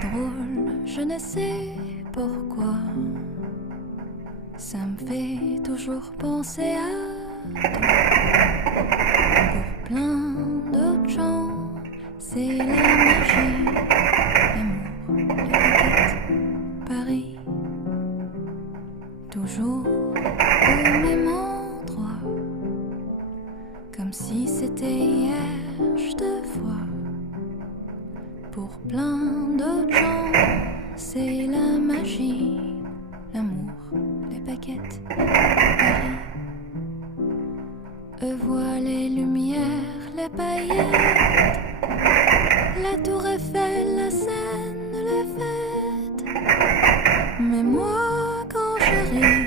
C'est drôle, je ne sais pourquoi. Ça me fait toujours penser à toi. Pour plein d'autres gens, c'est la magie, l'amour, les baguettes, Paris. Toujours au même endroit, comme si c'était hier, je te vois. Pour plein d'autres gens, c'est la magie, l'amour, les baguettes, Paris. Eux voient les lumières, les paillettes, la tour Eiffel, la Seine, les fêtes. Mais moi, quand j'arrive